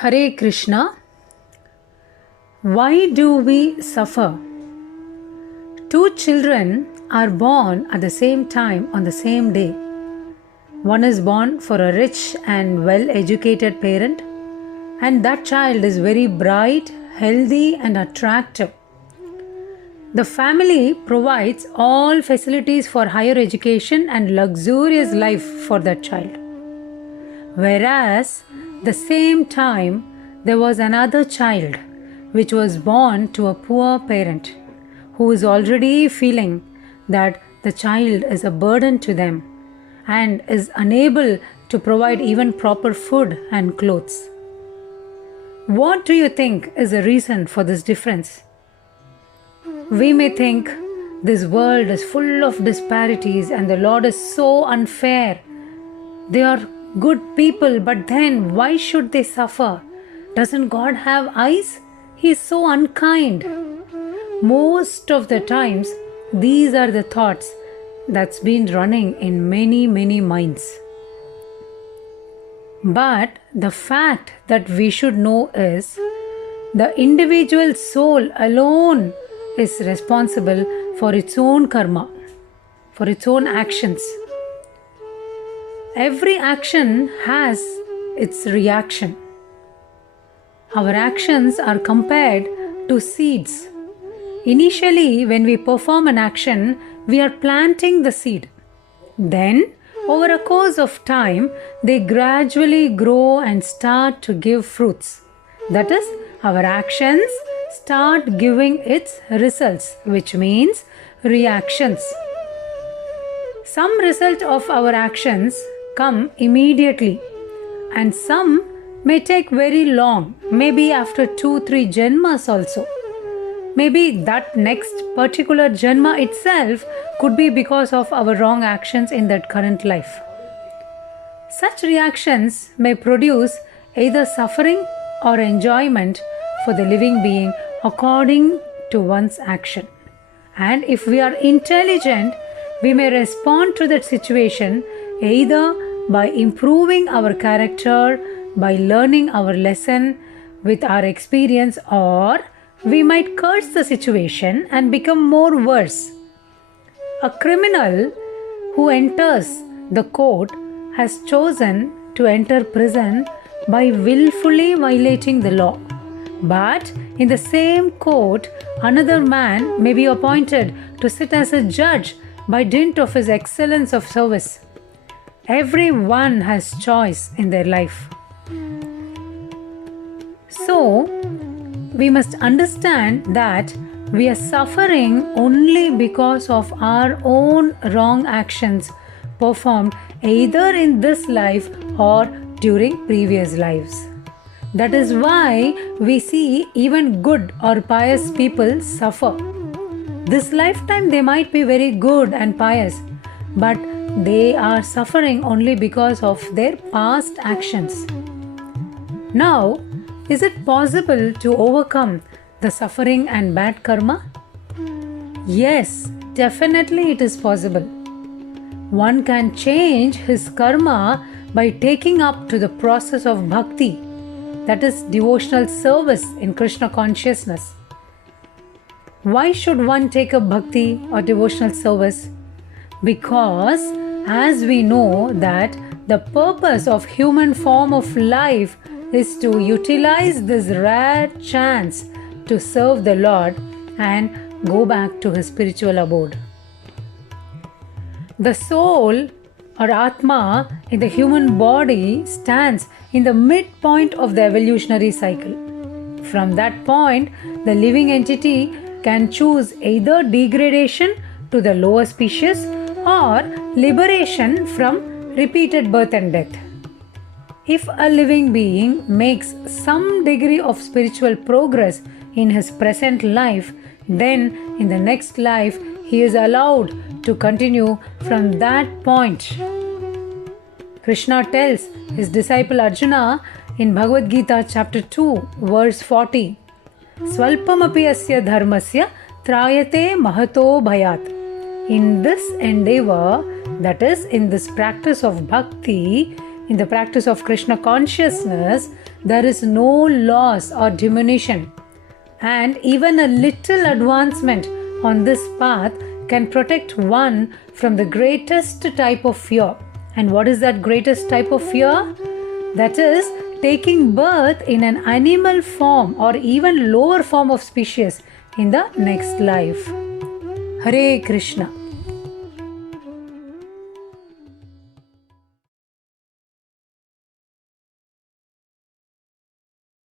Hare Krishna. Why do we suffer? Two children are born at the same time on the same day. One is born for a rich and well-educated parent, and that child is very bright, healthy, and attractive. The family provides all facilities for higher education and luxurious life for that child. Whereas, the same time, there was another child which was born to a poor parent who is already feeling that the child is a burden to them and is unable to provide even proper food and clothes. What do you think is the reason for this difference? We may think this world is full of disparities and the Lord is so unfair. They are good people, but then why should they suffer? Doesn't God have eyes? He is so unkind. Most of the times, these are the thoughts that's been running in many minds. But the fact that we should know is the individual soul alone is responsible for its own karma, for its own actions. Every action has its reaction. Our actions are compared to seeds. Initially, when we perform an action, we are planting the seed. Then, over a course of time, they gradually grow and start to give fruits. That is, our actions start giving its results, which means reactions. Some result of our actions come immediately, and some may take very long, maybe after 2-3 janmas also. Maybe that next particular janma itself could be because of our wrong actions in that current life. Such reactions may produce either suffering or enjoyment for the living being according to one's action. And if we are intelligent, we may respond to that situation either by improving our character, by learning our lesson with our experience, or we might curse the situation and become more worse. A criminal who enters the court has chosen to enter prison by willfully violating the law. But in the same court, another man may be appointed to sit as a judge by dint of his excellence of service. Everyone has choice in their life. So, we must understand that we are suffering only because of our own wrong actions performed either in this life or during previous lives. That is why we see even good or pious people suffer. This lifetime they might be very good and pious, but they are suffering only because of their past actions. Now, is it possible to overcome the suffering and bad karma? Yes, definitely it is possible. One can change his karma by taking up to the process of bhakti, that is devotional service in Krishna consciousness. Why should one take up bhakti or devotional service? Because as we know that the purpose of human form of life is to utilize this rare chance to serve the Lord and go back to his spiritual abode. The soul or Atma in the human body stands in the midpoint of the evolutionary cycle. From that point, the living entity can choose either degradation to the lower species or liberation from repeated birth and death. If a living being makes some degree of spiritual progress in his present life, then in the next life he is allowed to continue from that point. Krishna tells his disciple Arjuna in Bhagavad Gita chapter 2 verse 40, Swalpamapi asya dharmasya trayate mahato bhayat. In this endeavor, that is in this practice of bhakti, in the practice of Krishna consciousness, there is no loss or diminution. And even a little advancement on this path can protect one from the greatest type of fear. And what is that greatest type of fear? That is taking birth in an animal form or even lower form of species in the next life. Hare Krishna.